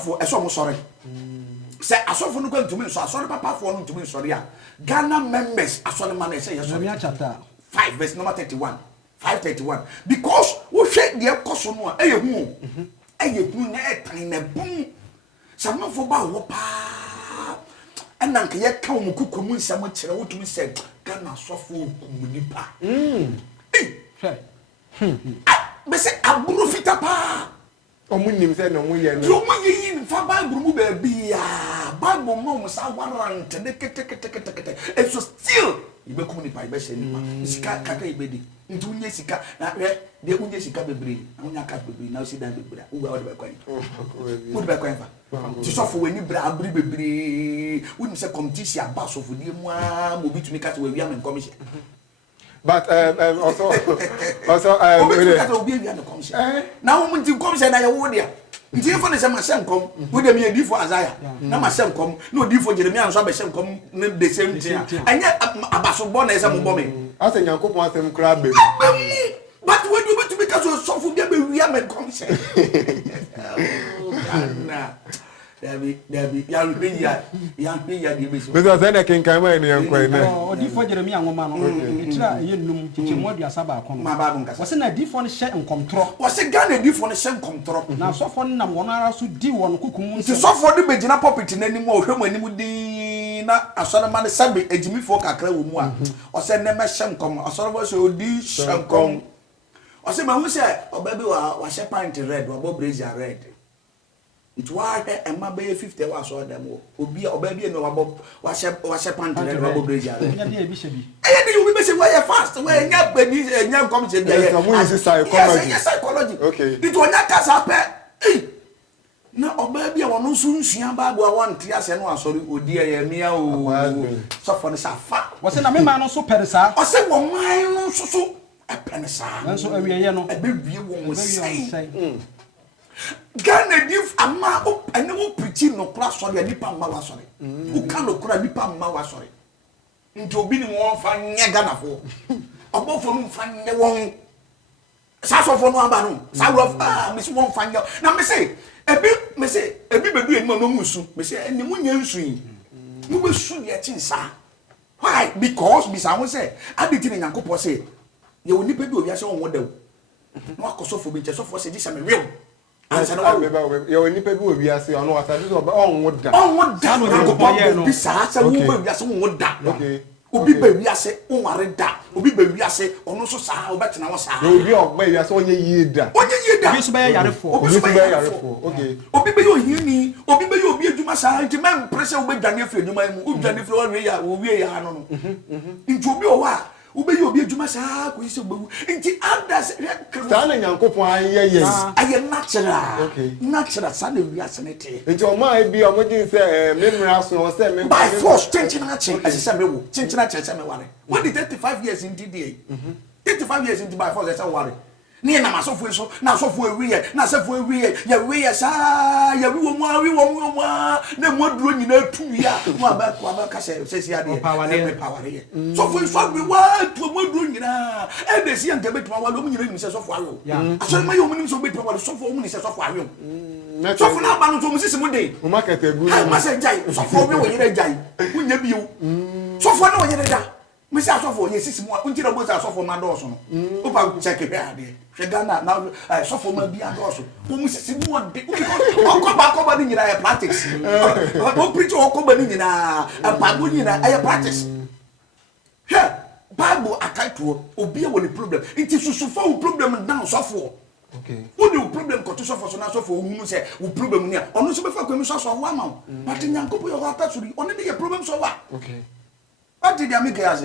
asofo eso mo sori say asofo no kwa ntumi so asori papa fo no ntumi sori a Ghana members asori man say yes Jeremiah chapter 5 verse number 31 531 because wo hwe de ekoso no a hu hu na etan na bum samafo ba wo pa ananka ye ka wo kukumu nsam kire wo tumi say Ghana asofo komunipa Bese aburu fita pa. Omunim se no muye no. Yo muye fa Bible mu ba bia. Bible mo sa warrant de kete. And so still ibe community ibe she nipa. Sika kaka ibe di. Nti unye sika na de unye sika bebre. Unya ka bebre na o si dan bebre. Wo ba de ba kwan. Wo de ba kwan fa. Ti so fo weni bra abri bebre. Wo ni se competition aba so fo die mu a mo bi tumi ka se we wi am commission. But also now we think commission na ya wo dia nti efo ne se ma sem kom wo de me edi fo Isaiah na ma sem kom na odi fo Jeremiah nso ba sem kom na the same thing anya abaso bo na ese mo bo me ase Nyankopon asem kra be but when you to make us so for be wi am commission na Dabi ya di beso because then can come in and quite no di fo Jeremiah ngoma no etira ye num chichemu aduasa ba akon ma ba nka wose na di fo ne hye nkomtro wose Ghana di fo ne hye nkomtro na so fo nam wono ara so di won kukumu nti so fo de begina property nanim o hwemu anim di na asore ma ne sabe ejimi fo kakra wo mu a ose ne me hye nkom asore bo so odi hye nkom ose ma hu se oba bi wa hye pant red wa bo brazier red it was a mabe 50 was or them obi obabi no wa she pant red wa bo brazier nya dia bi shebi you be say why fast why nya bani nya come say there yes psychology okay it wonya kasa pe na obabi a wono so nsua Bible a won tia se no asori odi ya mia o so for the safa wose na me ma no so perisa o se wo man no so e penisa nso awieye no e be wie wo sei Ghana div ama ene wo preaching no kura so ya nipa ma wa sori wo kan no kura nipa ma wa sori nti obi ni won fa nye Ghana fo obofo no fa nye won sa so fo no aba no sa rof me si won fa nye na me say ebi bedu eni no musu me say eni mu nya nsu yi mu be su ye chinsa why because bisa won say aditi ni Nyankopɔ say ye woni pe bi obi ase won wodaw no akosofo bi che sofo say dis am real ansa na wo ye woni pe bi obi ase ono wasa so on woda no Nyankopɔ bi sa ase wo ba wi ase won woda okay obi ba wi ase won ware da obi ba wi ase ono so sa obetena wo sa obi ogba wi ase onye yie da obi so ba yarefo okay obi ba yo hini obi ba yo obi adwuma sa nti mem pressure wo ba dwane afiri adwuma mu wo dwane afiri wo wie ya no nti obi o wa wo ba yo obi adwuma sa ko ise gbewu nti others sa na Nyankopon ayeye aye natural sa na wi ase ne te nti o ma bi o mo din se memra so o se me by force chenchina chen as se me wo chenchina chen se me ware when the 35 years in DDA 35 years into by force se ware ni na masofo so na asofo ewiye na asofo ewiye ya wiye sa ya wi wo mu na mu aduro nyina atuwi a mo aba ka se ade power ye so for we wa to mu aduro nyina e de si anka betuma wa lo mu nyina ni se sofo ayo aso ma yo mu ni so betuma wa sofo mu ni se sofo ayo sofo na ba no so mu sisi mu de o market egu ni ma se jai sofo bi wo nyina jai unya bi o sofo na wo nyina da me say asofo ye sisi mu unti na bo say asofo ma do so no o pa check e ade hwe Ghana na asofo ma bi ado so o mu sisi mu de o ko ba ni nyina e practice o preach o ko ba ni nyina e pa go nyina e practice he Bible akaito obi e wo ni problem nti susufo wo problem down sofo okay wo ni problem ko to sofo so na sofo hu say wo problem ni ono so be fa ko mi so so wa ma but Nyankopɔ yo ata suri ono ni ye problem so wa okay what did you make as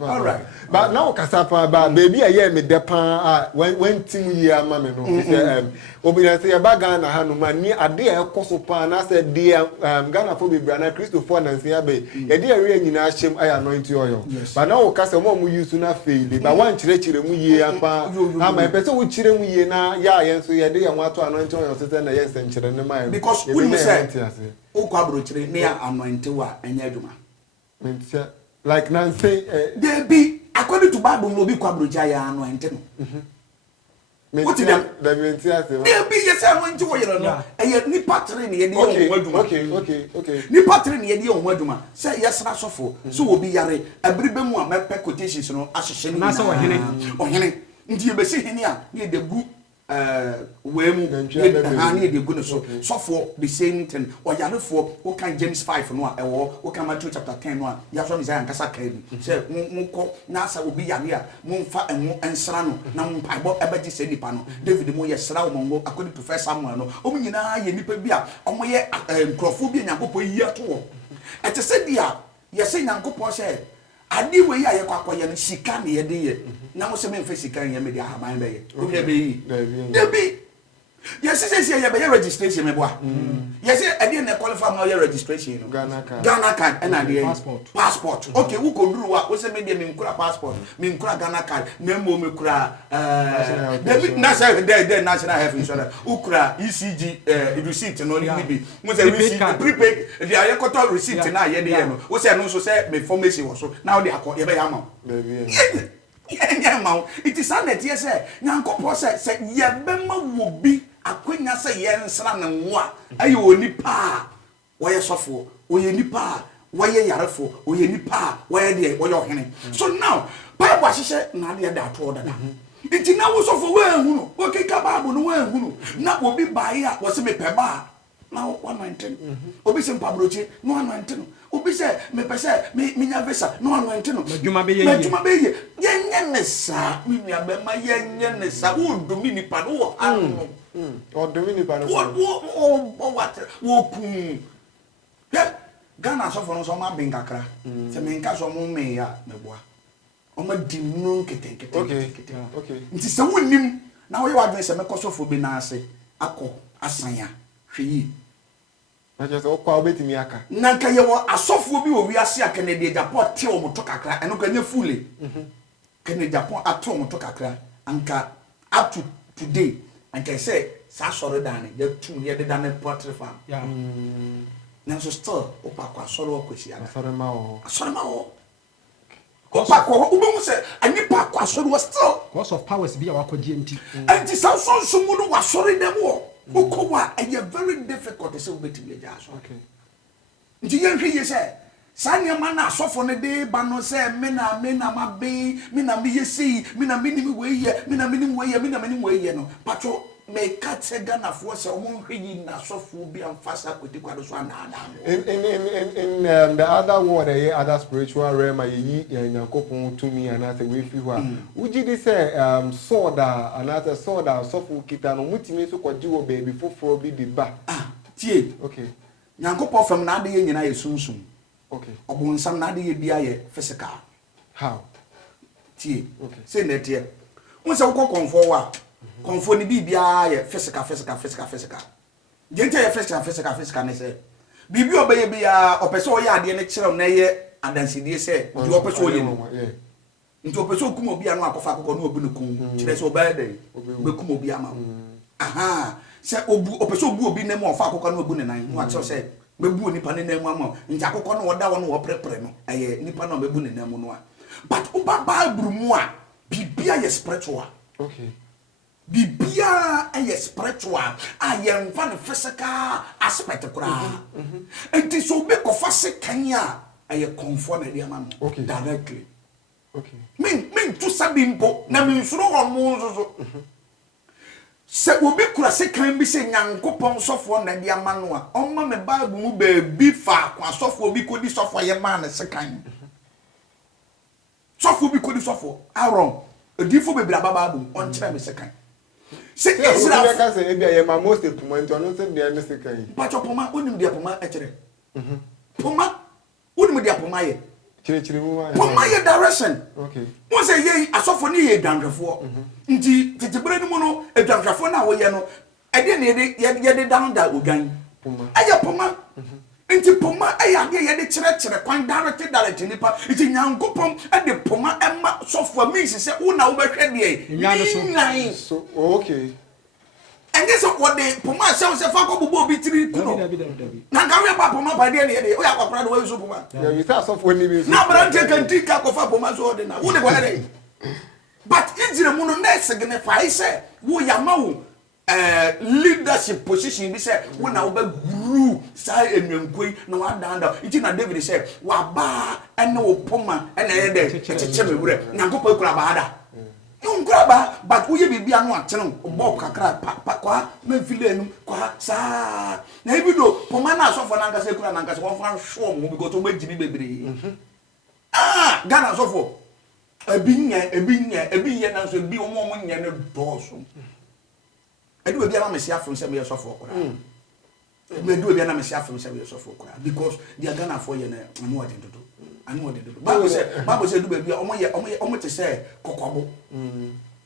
all right but now kasapa ba baby aye me depan when team year ma me no say obi na say ba Ghana ha no ma ni ade e koso pa na say de Ghana for bibra na Christopher na say abe ye de area nyina hyem ay anointing oil but now kasa mo use na fail ba wan chire mu yie apa ama e pese wo chire mu yie na ya ye so ye de ye wato anointing oil say na ye senchire ne mai because we say o kwa bro chire ne ya anointing wa anya adwuma mentia like Nancy there be according to Bible no be kwabroja ya anointing What did them? The Mentia. Be yes, I went to where and ni patri ni yedi Okay. Ni patri ni yedi on waduma. Say yes na sofo. So will be yare. Abribe mu a mepe quotations no ashyehye ni. Na say ohene. Nti ye be se hene a ne de gu wemu ne de gu no so. Sofo the same thing. Oyarefo wo kan James 5 no a ewo wo kan Matthew chapter 10 no a ya so Isaiah nkasa kan bi. Say nko na asa obi yare a momfa enwo ensra no na mpaibo ebeji se nipa no. David mo ye sra wo mongo according to 1 Samuel no. Omo nyina ye nipa bi a omo ye nkrofo bi Nyankopon yi ato. Ete se dia ye se Nyankopon se ade we ya ye kwakoye no sika ne ye de ye na mo se me mfa sika ye me de ahaban be ye o be yi de bi ye se ye be registration me boa ye se ade na qualify ma ye registration no Ghana card na de passport okay wo ko duru wa wo se me de me nkura passport me nkura Ghana card na mo me kura national health insurance ukura ECG receipt no ni bi mo se receipt prepaid the ayekoto receipt na ye de ye no wo se no so se me information wo so na wo de akọ ye be ya ma yeah ma it is an idea say Nyankopon say ye be ma wo bi akwanya say ye nsra ne nwa ayi onipa woye sofo woye nipa woye yarefo woye nipa woye de woye ohene so now Bible ahye na de da to dada iti na wo sofo we ehunu wo keka Bible no we ehunu na obi bae a wo se me pe ba na 119 obi se mpabrochi no 119 obi se me pe se me nya visa no 119 no madwuma be ye yenye nesa me nya be ma yenye nesa wo domi nipa no wo anu o domi nipa no wo kun ya Ghana sofo no so ma ben kakra se me nka so mo me ya meboa o ma di no kete okay nti se wonim na wo ye wadwen se me kosofo bi na ase akọ asanya hweyi na je so kwa obetimi aka na nka ye wo asofo bi wo wiase aka na de Japan te o moto kakra eno ka nya fule kene Japan ato moto kakra anka up to today anka say sa soro dan ye tum ye de dan portrait farm na so still opa kwa soro akosi ana asore ma wo opa kwa ubemu se anipa kwa soro still cause of powers bi a wakoje nti anti sa so mu no wa soro dem wo ukowa e very difficult to say obetimi ja so okay nti ye hwe ye se sanya mana asofo ne de ba no se me na mabe me na me yesi me na me ni we ye me na me ni we ye no patro me kate Ghana for se omo hwe yi na asofo bi amfasa kweti kwado so ana in the other world other spiritual realm yi Nyankopon tumi anase we fi ho a uji di se sword anase sword asofo kita no mutimi so kwaji wo baby foforo bi di ba tie okay Nyankopon fam na ade ye nyina ye sunsum okay obonsam na ade ye bia ye physical how tie okay say na tie unse wo konfo wa konfo ni bibia ye physical gente ye physical ne se bibi obeye bia opese o ye ade ne kire na ye adansidie se di opese o ye nti opese okum obi anu akofa akoko na obi ne kun kire se oba de be kum obi ama aha se obu opese obu obi ne mo ofa akoko na obu ne nan no akire se mebu nipa ne nan ama nti akoko na woda wo no wo prepare no eye nipa na mebu ne nan mu no a but oba Bible mu a bibia ye spiritual okay bibia eye spiritual aye mfa the physical aspect kura enti so be kofa sekan a aye comfort na dia ma okay directly okay min to sabi mpo na min suro homo so se obi kura sekan bi se Nyankopon sofo na dia ma no a omma me Bible mu ba bi fa kwa sofo obi kodi sofo ye ma na sekan sofo bi kodi sofo Aaron edifo be bra Bible on kire me sekan se Israel ka se bia ye ma most point on se dia ne sekan pacho poma onim dia poma e kire poma onim dia poma ye kire mu ma poma ye direction okay mo se ye asofo ni ye danhwefo nti tetebere ni mu no edwanhwefo na wo ye no e de ne ye de down da ogan poma aye poma nti poma aye ade ye de kire kwan direct nipa nti Nyankopon e de poma emma sofo mi se wo na wo behwe de so okay and this what the poma se fa ko bubo bi tiri kuno na ga we ba poma ba de ne o ya kwapra de we so poma ya we say so for ni bi na brante kan tika ko fa poma so de na wo de go de but Israel mono na signify say wo yama leadership position bi say wo na wo ba guru say enwenkoi na wa danda iti na David say wa ba ene wo poma ene ye de cheche mewure nyankopɔ kura ba ada nkura ba but wo ye bibia no atene bob kakra pa kwa memfile enu kwa sa na ebido poma na asofo na nkase kura na nkase won fa show mo because wo magini bebre Ghana asofo ebinya na so bi omo nya ne doso edu bia na me sia from say me asofo kura me edu bia na me sia from say me asofo kura because dia Ghana for ye na anu ode dodo Bible say do bia omo te say kokobo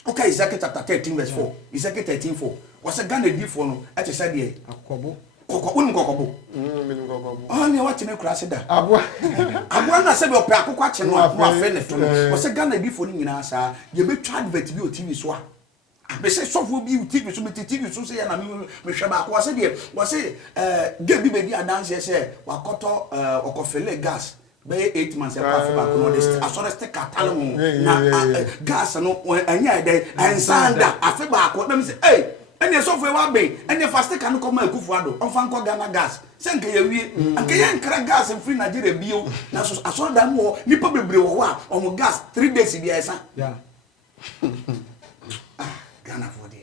okay Ezekiel chapter 13 verse 4 Ezekiel 13:4 was a Ghana di for no e te say de akobo kokobo ne what ne kura se da abo na se be ope akoko ache no afa ne to no was a Ghana di for ni nyina sa ye betwa advert bi o TV so a be say sofo bi TV so me TV so say na me hwe ba ko was say game bi be di adanse say wakoto okofele gas be 8 months e pa ba ko no de asore stick atale mu na gas no anya de ensanda afa ba ko na me say hey ene sofo e wa be ene fast can come akufu ado on fan ko Ghana gas se nka ye wie anka ye nkra gas free Nigeria bio na so asore da mu nipa bebre wo wa on gas 3 days bi esa yeah Ghana for the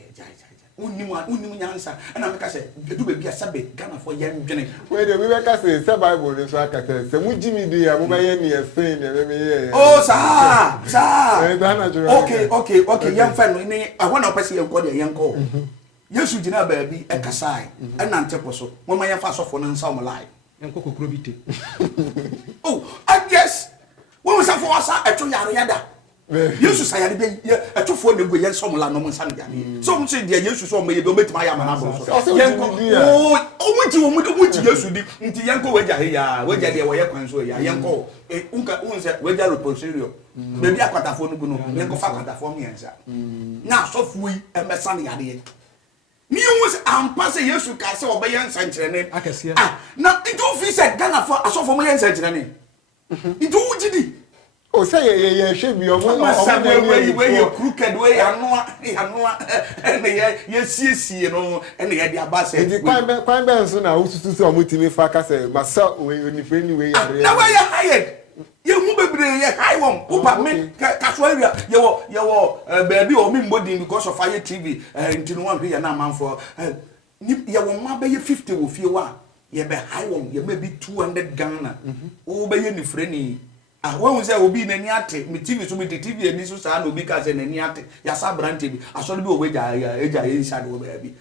unimu nyansa na meka se edu be bia sabe Ghana for ye ndwene we dey we ka say Bible dey so aka say mu jimi di ya mu ba ye ne efen ne me ye oh sa okay yam fa no ni ahona opese ye nko de ye nko Yesu gina baabi e kasai e nante poso mo ma ye fa sofo no nsa o mlai enko kokro bi te oh yes wo mo sa fo wasa etwo yare yada Yesu sayade be atufo ne go yen somola no monsa ne yade so mo se de Yesu so mo ye be o metima ya mana bo so yen ko o muti Yesu di nti yen ko waja he ya waja de wo ye kwan so ya yen ko unka unse waja repositorio be bi akwatafo no gu no yen ko fa akwatafo mi ensa na so fu yi e mesa ne yade ni won ampa se Yesu ka se obe yen sankire ne na itu fi se Ghana for asofo mo yen sankire ne itu wujidi o say ye hwe bi omo we crooked way anoa ye siesie no ene ye dia ba se kwan be nso na ususu se omo timi fa ka se masa onifre ni we yare na we ye hired ye hu bebre ye high won upa me ka so area ye wo baby o mi mbodi because of fire TV ntinu wan hwe ye na amanfo ye wo ma be ye 50 wo fie wa ye be high won ye maybe 200 Ghana o be ye ni frɛ ni when say obi nani ate me TV so me TV ani so sa na obi ka say nani ate ya sa brante bi asori bi owe ja eja inside wo ba bi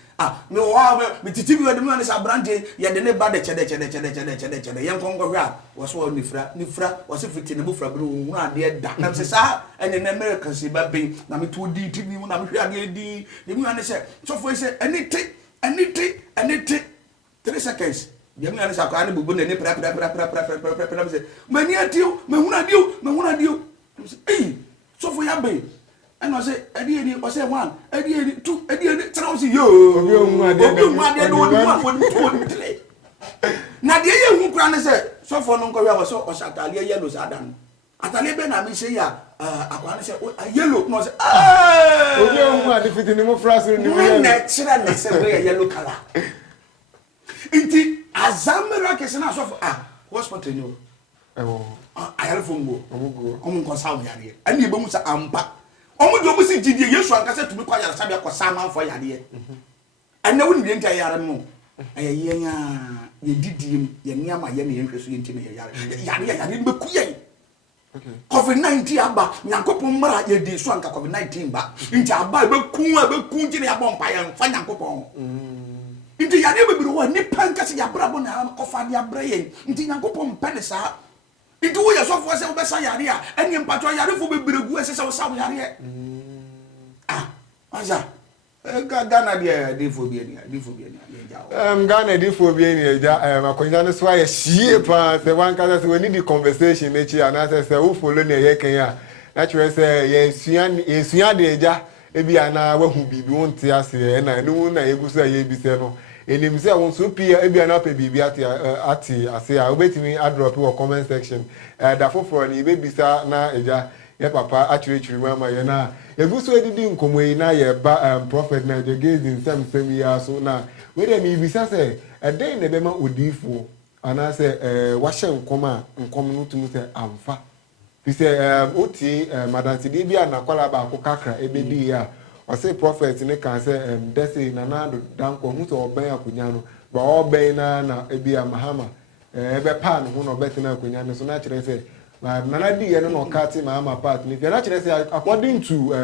me wa me TV we de me sa brante ya de ne ba de chede yen kongo hwa wo so ni fra wo se fiti ne bu fra bi wo ade da na se sa ene na America se ba be na me to di TV mu na me hwa ade di de mu ane say so for say anything 3 seconds Yemi ani sakwa ni bubu ne pra say mani adio me huna adio eh so for ya be and I say edi o say 1 edi 2 edi 3 say yo obi ohun ade no one 3 na de ye hu kra ne say so for no nko we so o satale yellow sadan atale be na me say ya akwa ne say yellow no say obi ohun ade fiti ni mo fraso ni we na chira ne say we yellow color inti azamera kesena so hospital ni o ayare fombo omo nko sa wo yare ani ebe mu sa ampa omo de omo si gidie Yesu ankasa tumi kwa yare sabia kwa sa manfo yare ene wo ni ntia yare no aye nya ye didiem ye niama ye ne nhweso ye nti ne yare mbeku ye COVID-19 aba nyankopon mara ye di so anka COVID-19 ba nti aba beku nti ne yabon pa ye mfa nyankopon Inti yade bebre wo ni pankase ya brabo na ofa de abraye nti nyankopon pene sa inti wo ye sofo se wo besa yare a eni mpato yare fo bebregu ese se wo sa wo yare aza Ghana de phobia ni Ghana de phobia ni eja makonya no so aye hie pa se wan ka se we need the conversation echi ana se wo follow na ye kan ya na chere se ye sua de eja ebi ana wahu bibi won te ase na enu na yeguso aye bi se no enim se won so pia ebi ana pa bibi ate ase a obetimi adrop wo comment section da foforo ni be bisa na eja ye papa actually mama ye na egu so edidi nkomo yi na ye ba prophet na je gaze in sem ya so na we dey mi bisa say eden na be ma odifo ana say wahye nkoma nkom no tumi say amfa fi say oti madansidi bia na kwala ba akokakra ebedi ya o say prophet ne kan say desi na na do danko hu so oban akonya no ba oban na ebia mahama ebe pa no hu no betina akonya no so na kire say nana di ye no kati mahama part ni na kire say according to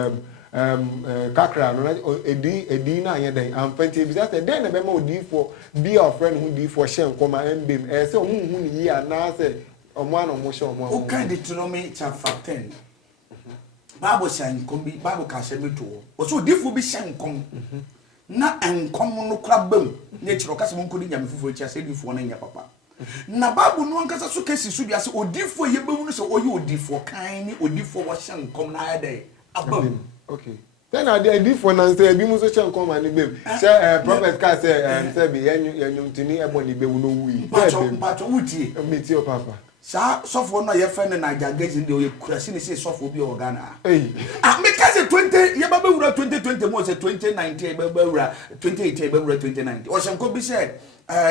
kakra no edi na ye den amfanti bisa say den na be ma odifo be your friend who di for shen koma embem say hu ni yi ana say omo ano mo she omo o kind Deuteronomy chapter 10 Bible shan kombi Bible ka se meto o so odifo bi shan kom na enkom no kra bam na chiro ka se mo nkodi nyame fufu chi ase difo na nya papa na Bible no ankasa so kesi so dia se odifo ye bewu no se oyi odifo kan ni odifo wo shan kom na ya dai abam. Okay. Then I did for nan say bi mu so chen come and be. Say prophet ka say be yenyum tini eboni be wu no wi. Pacho wuti. Meet your papa. Sa sofo no ye friend na jagage de o kurasi ni say sofo bi o Ghana. Eh. Me ka say 20 ye ba wura 2020 mo say 2019 ba wura 2018 ba wura 2019. O shenko bi say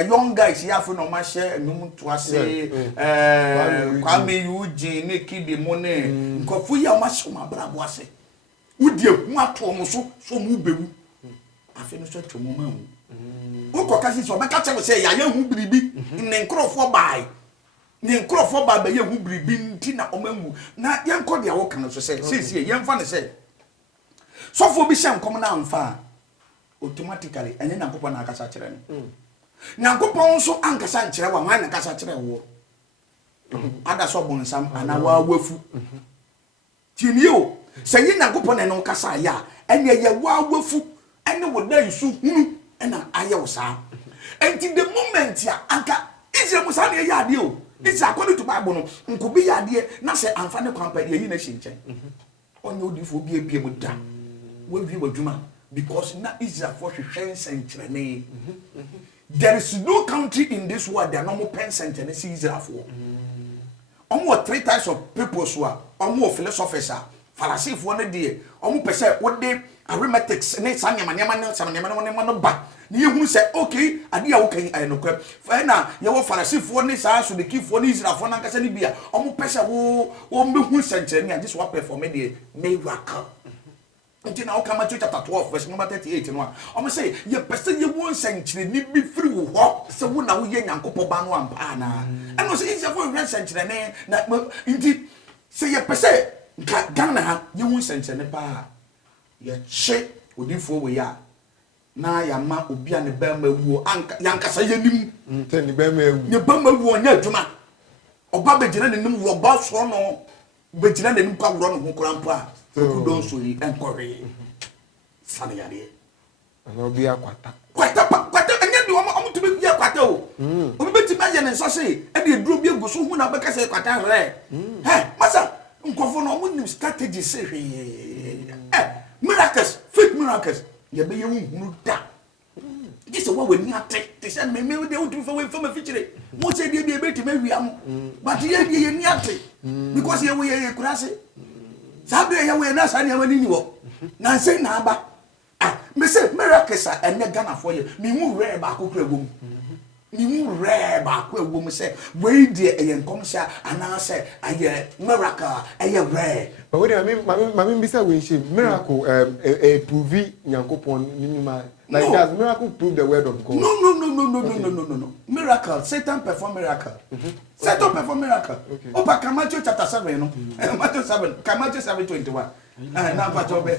young guys here for no ma share enum to ase Kwame Eugene ne Kidi Mone nkofu ya ma shoma brabo ase. Wudi ehu ato mo so mu bewu afi no so twemo ma hu ukoka si so be ka che say ya hu biribi ne nkrofo bai ne nkrofo ba ba ye hu biribi nti na omamu na ye nko de awo kan so say sie ye mfa ne say so fo bi shan kom na amfa automatically ene na nkopɔ na akasa kire no nyankopɔn so ankasa nkire wa wan na akasa kire wo ada so bonsam ana wa wafu tinio sɛ yi nyankopɔn na no kasa ya ene ye wa wafu ene wo na isu hunu ena aye wo saa enti the moment ya anka Israel musa na ya ade o it's according to Bible no nkobi ya ade na sɛ amfa ne kwampa de yi na hyenkyɛn onye odifo bi ebie mu da we wi wadwuma because na Israel for hwehwɛ nsɛnkyerɛne there is no country in this world that no more nsɛnkyerɛne si Israel for omo three types of people so a omo philosophers a Pharisee for no dey omo pese wo dey arithmetics ne sanyama no ba ni ehunu se okay ade a wo kan ayenokwam fa na ye wo Pharisee for ne sa so de kifo ne Israel for na nkasa ne bia omo pese wo mehu nsɛnkyerɛne a just what perform the miracle until now come to chapter 12 verse number 38 no omo say ye pese ye wo nsɛnkyerɛne bi firi wo hɔ se wo na wo ye Nyankopɔn ba no ampa na eno say Israel for nsɛnkyerɛne na indeed say ye pese Ghana ha ye wo nsɛnkyerɛne pa ye che odifo we ya na ya ma obi a ne ba ma wuo anka yankasa yenim te ne ba ma wu ne ba ma wuo nya adwuma oba begina ne nim wo ba so no begina ne nim kwa woro no ho krampo a ku don so yi enkowe sane yade ana obi akwata anya bi omo to be akwata o obi beti ma ye ne nsa se e de duro bi egu so hu na be ka se akwata re masa nkofo no omo nim strategy se hwe miracles fake miracles ye be ye hu da this is what we need to say me they would do for feature mo say dey be ti ma wiam but ye ni ate because ye we ye kurase sabe ye we na sa ne amani ni wo na say na aba me say miracles a ene Ghana for ye me hu rare ba akokra wom me hu rare ba akokra wom say we dey ye nkom sha ana say aye miracle aye rare. But what I mean, Mr. Winship, miracle, prove Nyankopon minima. Like No. does miracle prove the word of God? No. Miracle. Satan perform miracle. Satan perform miracle. Okay. Opa Matthew chapter 7, no? Matthew 7:21. Na pato be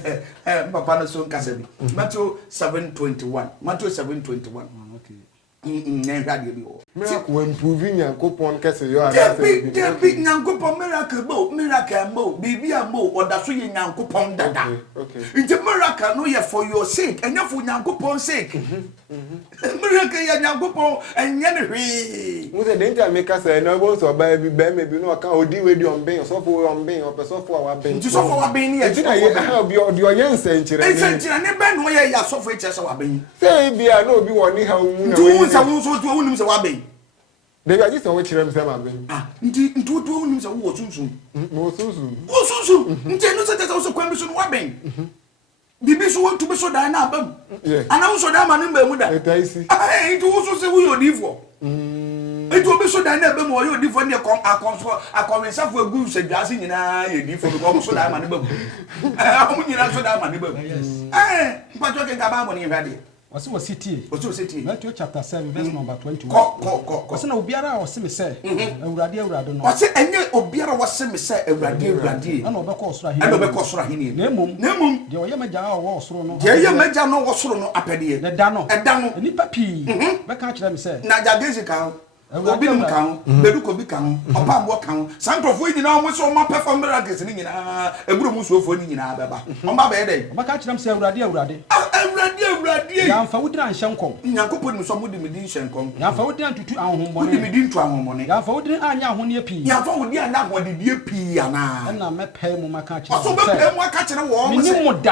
papa no so nkasabi. Matthew 7:21. Matthew 7:21. Okay. Miracle when proving Nyankopon kese yo The big Nyankopon miracle mo, bibi mo, oda so ye Nyankopon dada. Okay. It's a miracle no ye for your sake, and for Nyankopon's sake. Miracle ye Nyankopon and ye hwe. Mo say danger make us say no go so ba bi maybe no kan odi we di on ben so for on ben o person for our ben. Nti so for wa ben ye. Nti na ye ha obi odi oye nsenkyere. Nsenkyere ne ben no ye ya so for eche so wa ben. Say bia na obi woni ha mu na. Nti won sa won so to won nim se wa ben. They are just on which them say ma ben. Nti to won nim se so wo sunsun Mo sunsun. wo sunsun nti no se tete so kwam bi so no waben bibi so won to be so dan na abam ana wo so dan ma no ba mu da Etaisi. nti wo so se wo yodifo nti obi so dan na abam wo yodifo ne akonfo agu se dwase nyina yedifo ko mo so dan ma no ba mu amu nyina so dan ma no ba mu mpacho ke ga ba mo ne hwade Wasi city. Matthew chapter 7 verse number 21. Ko. Wasi na obiara wasi me say. Awurade no. Wasi enye obiara wasi me say awurade. Ana obekọ osoro ahini. Na emum. De oye meja wo osoro no. De oye meja no wo osoro no apede. Ne da no. Nipa pii. Beka kire me say. Na jagezi kan. Obi nim kan, bedu ko bi kan, opa mbo kan. Sankrofo nyina o mo so mo perform miracles ni nyina. Eburu mu suofo ni nyina beba. O ba be dey. Beka kire me say awurade. Awurade. Ya mfa wudina nhyenkom. Nyankopon mi so mo di me di nhyenkom. Ya mfa wudina tutu ahonhombone. Mo di me di ntu ahonhombone. Ya mfa wudina anya ahonne pii. Ya mfa wudi anya ahonde die pii ana. Na me pay mu maka kire. O so be pay mu aka kire wo mo say. Minimu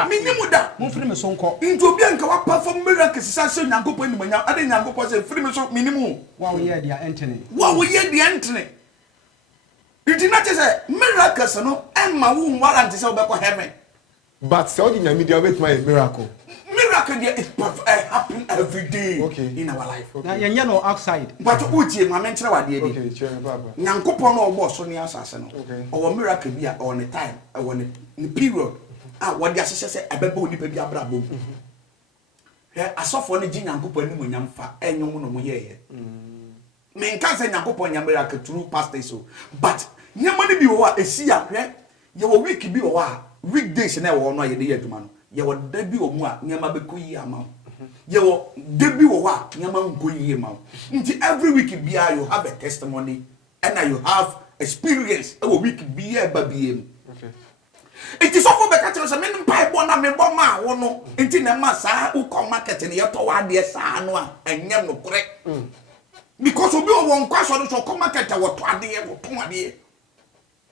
da. Mo firi me so nko. Ntu obi anka wa perform miracles sa se Nyankopon ni manya. Ade Nyankopon say firi me so minimu. Wa wo ye dia entene. Wa wo ye dia entene. It not say miracles no emma wo warrant say obekọ heaven. But so the media wait my miracle. Miracle there is happen every day in our life. Na yenye no outside. But utie ma menkyere wade bi. Okay, chere baba. Nyankopon no obo so ne asase no. Owo miracle bi a on the time, on the period. What they asese say ebeba onipa bi abrabom. Asofo no gi Nyankopon ni mo nyamfa enyo no mo yeye. Me nka say Nyankopon nya miracle through pastors so. But nyama ni bi wo a esi a hwe ye wo week bi wo a weekdays na wo no ye de aduma no. Ye wo da bi wo mu a nyama be ko yi ama. Ye wo da bi wo a nyama nko yi ama. Nti every week bia you have a testimony and you have experience e wo week bia ba biem. Okay. It is often be catch say me mpa na me bo ma wo no. Nti na ma sa u ko market ne ye to wa de sa no a enyem no kore. Because obi o won kwa so so ko market wo to ade wo to ade.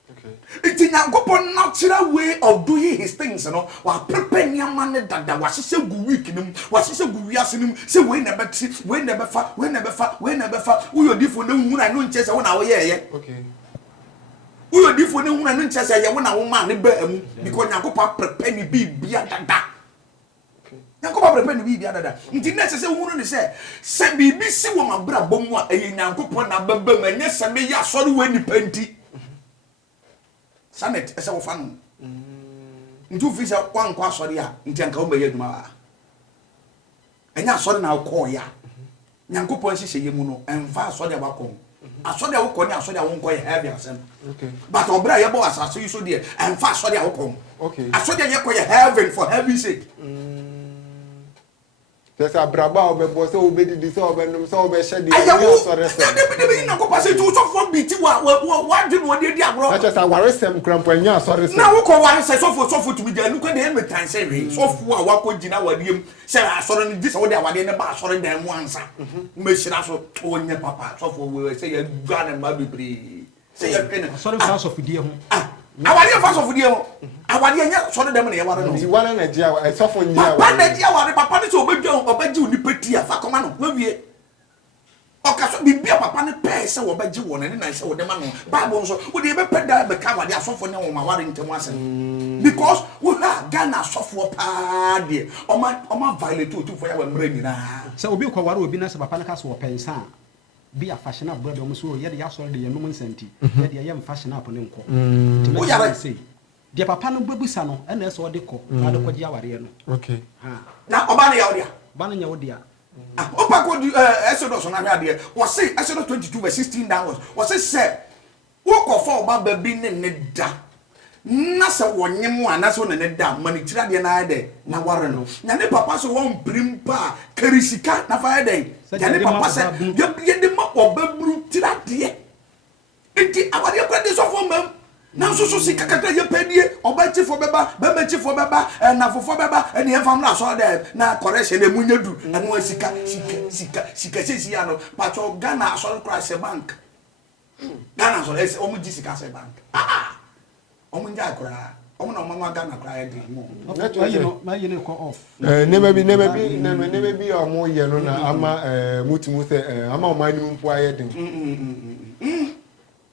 Okay. It's a natural way of doing his things, you know. While preparing your money that was so good week in him, was so good we are seeing him, say we never see, we never far, we never far, we never far. We are different when I know chess 1 hour, yeah. Okay. We are different when I know chess 1 hour man, because Nakopa prepare me be that. Nakopa prepare me be that. It's necessary woman say, BBC woman bra bomwa, a Nakopa na bebe, and yes, I may ya sorry when you penty. Sanet ese wo fa no ntu fi se kwa nkwa asori a nti anka wo meye duma enya asori na akọ ya Nyankopon hihye yemu no emfa asori a bakọ asori a wo kọ ni asori a wo nkọ ye heavy asem okay but obra ye bo asase yi so de emfa asori a wo kọ okay asori a ye kọ ye heaven for heaven's sake There's a braba obebo so obedi so obenum so obehye de asori resem de na ko passe to so for biti wa dwene wo de agro na just a waresem krampo anya asori resem na wo ko waresem so for to be there nuko de me tan say we so fu a wa ko gina wadiem say asori ni dis wo de awade ne ba asori dan mu ansa me hira so onye papa so for we say ya gwa na ma bibri say ya twene asori fa so fidie ho awade fa so fidie ho awade nya so de dem na ye ware no di wana na dia so for nya papa na dia ware papa ni so obedwa obaji oni peti afa koma no ma wie okaso bibia papa ne pe se wo baji wo ne na se wo dem no bible so wo de be peda be ka wade asofo ne wo ma ware ntem asem because wo ha Ghana asofo pa de oma violate to for ya wa mra nyina se obi ko ware obi na se papa ne ka so wo pensa be a fashion up brother so ye de asori de ye no nsanti ye de ye fashion up ne nko wo yare say de papa no babusa no e na se wo de ko na de ko ji aware no okay na oba ne ya odia ba na nya wo dia opa ko Exodus na hwa de wo say Exodus 22 verse 16 downwards wo say wo ko fa oba ba bi ne da na se wonyem ana so ne da mani tira de na de na ware no na ne papa so won primpa karisika na fa de ya ne papa se ye de ma oba bru tira de enti awade ko de so fo mam na so sika kaka ye pedie oba chifo beba ba ma chifo beba na fofo beba ene ye fam na so de na correction e munyadu eno sika sisi ya no pacho Ghana so crash bank Ghana so ese omu ji sika se bank omu nja akra omu na omu Ghana kra e dey mo ma ye no call off never be omu ye no na ama mutimu se ama omani mpo aye den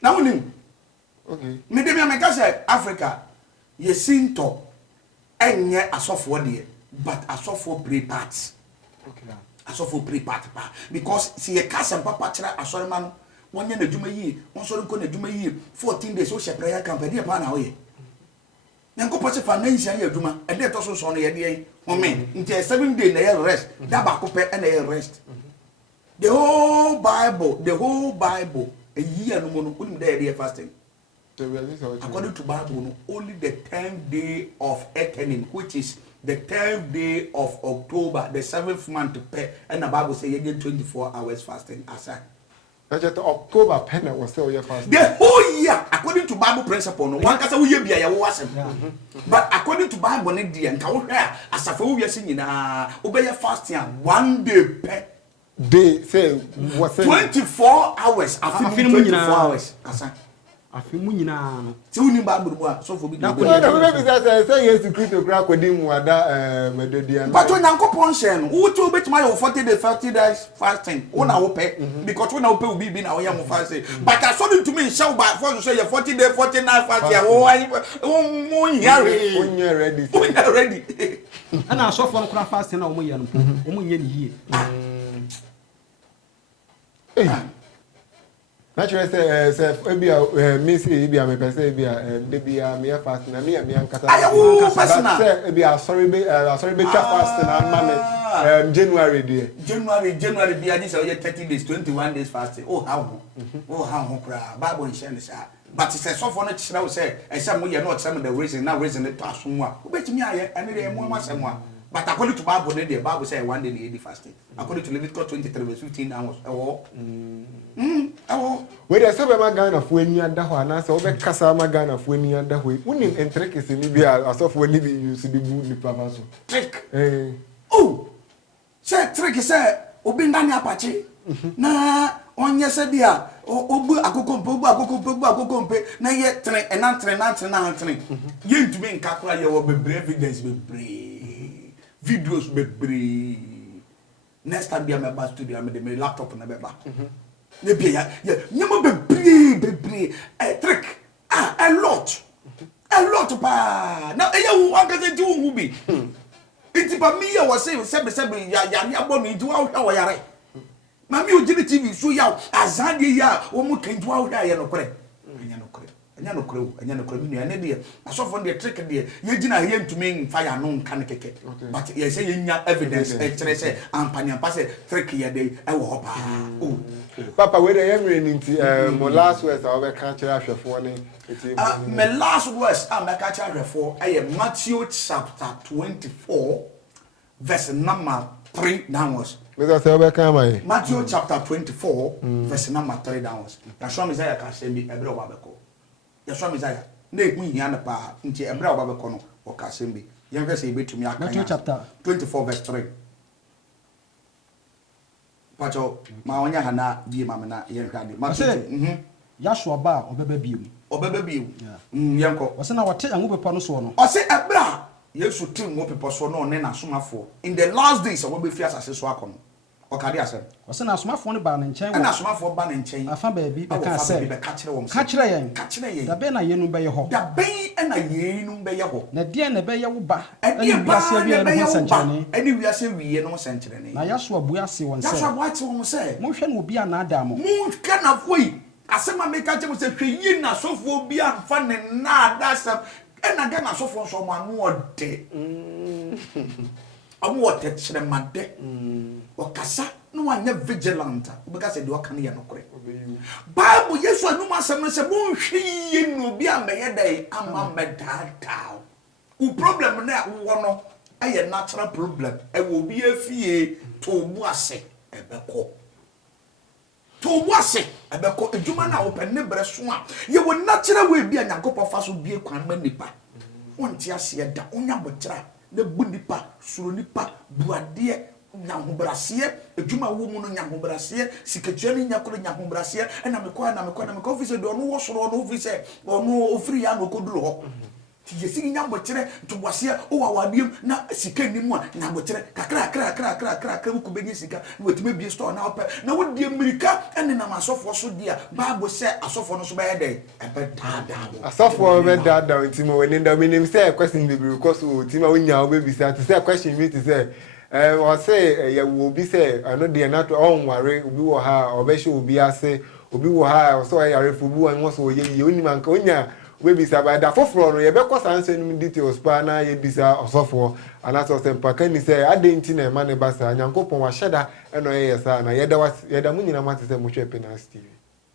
na wonim Okay. Me dem America say Africa ye sinto enye asofo de but asofo pray parts. Okay. Asofo pray part pa because see ye cast and papa kira asore man wonye na dwuma yi won so nko na dwuma yi 14 days o she prayer camp e dey pa na wo ye. Nyanko pose fa na nsia ye dwuma e dey to so no ye dey home nti 7 days na ye rest da ba ko pe na ye rest. The whole Bible a year no more no dey fasting. According to Bible, no, only the 10th day of Etenim, which is the 10th day of October, the 7th month, and the Bible says you get 24 hours fasting. Aside. That's October pen was still your fasting. The whole year, according to Bible principle, no one can say we be a wasem. But according to Bible, ne di and can as a fool we are singing obey fasting 1 day per day. Say what? 24 hours. I feel 24 hours. Aside. Afi mu nyina no ti woni Bible bo so for bi no say yes to Christo crack with him wada medodian but when Yankopon share no wo ti obetima your 40 days fasting wo na wo pe because wo na wo pe obi bi na wo ya mo fasting but according to me show by for say your 40 day 49 fasting wo nya ready ana asofo no kura fasting na wo ye no wo nye ni hie naturally say ebia miss ebia me person ebia debia me fast na me ankasa say ebia sorry be fast na ma me January there January bia this say 30 days 21 days fasting how kra Bible share say but say so for no kira wo say e say mo ye no tell the reason now reason it to aso mu a obetimi aye ene dey mo asem a but according to Bible the Bible say one day dey fasting according to Leviticus 23 verse 15 hours we dey say be ma Ghana fo ani ada ho ana say we be kasa ma Ghana fo ani ada ho unim entrekese ni bia asofo ni bi use di bu ni papa so trick say trick say obi ndani apache na onye se dia obu akoko mpe na ye tren enantre ye ntumi nkakura ye wo bebre evidence bebre videos bebre next time bia me ba studio me de laptop na beba ne bia ya nyama bebre trick a lot pa na eya wo ankaze ti wo bi iti pa mi ya wo say sebe ya abonu iti wa hwa wo yare mami ojini TV so ya azade ya wo mu kentu wa hwa ya no kore anya no kore mi ane de asofo de trick de ye gina ye ntumi mfa ya no nka ne keke but ye say ye nya evidence e kire say ampanya pa say trick ye de e wo ho pa papa we dey emre nti mo last words I will catch ahwefo ne my last words am catch ahwefo e Matthew chapter 24 verse number 3 downwards. Matthew chapter 24 verse number 3 downwards. Na show Messiah ka say bi ebre obabeko. Ya show Messiah na ehu hia na pa nti ebre obabeko no o ka say bi. Yen ka say betumi aka. Matthew chapter 24 verse 3. Pacho ma onya hana bi ma me na yen hwa de. Matthew Yashua ba obeba biu. Yanko. Wose na wote anwo bepo no so no. O say ebra Yesu tim mo pepo so no ne na somafo. In the last days we be fi asase so akono. O ka de asem. Wose na somafo no ba na nchen wo. Na somafo ba na nchen. Afa ba bi be ka say. Ka kire yen. Da be na yenu be ye ho. Da be na yenu be ye ho. Na de na be ye wo ba. Ani wiase wi no senchene. Ani wiase wi no senchene. Na Yashua bu ase won say. Yashua bu ate won say. Mo hwe na obi ana ada mo. Mo hwe na foi. Asema me ka temo say hwe yi na sofo obi amfa ne na ada asem. Ena ga na sofo so mo anu ode. Amu wote chiremade. Okasa no anya vigilant. Because de waka ne ye nokore. Bible Yesu anuma asem no say mo hwe yi no bi ameye dai ama medada. U problem na wo no aye natural problem. E wo bi afie to mu ase ebeko. To wase ebeko edwuma na open ne bre so a ye wo natural way bi anyankopɔ fa so bie kwan ma nipa wonti ase da onya botra ne bu nipa suro nipa buade nya hobrase edwuma wo mu no nya hobrase sikatua ni nya koro nya hobrase na mekɔ office do no wo soro no office ono ofiri ya no koduro ho ti yesi nya bokyere to bose o wa wadiem na sika nimu a na bokyere kakra ku benye sika wetime bi store na opa na wodie America ene na masofo so dia Bible say asofo no so be dey ebe dada asofo be dada ntimo we nda minim say question be because o tima onya o be bisa to say question me to say o say ya wo bi say ano de na to on ware obi wo ha obe hye obi ase obi wo ha so ya refu bu an so ye oni man ka onya we bisa ba da foforo no ye be kosa answer nim details pa na ye bisa osofo ana so sempa kan ni say adenti na ma ne basa nyankopon wa hyeda eno ye sa na ye da munyina ma te say mo hwe penalty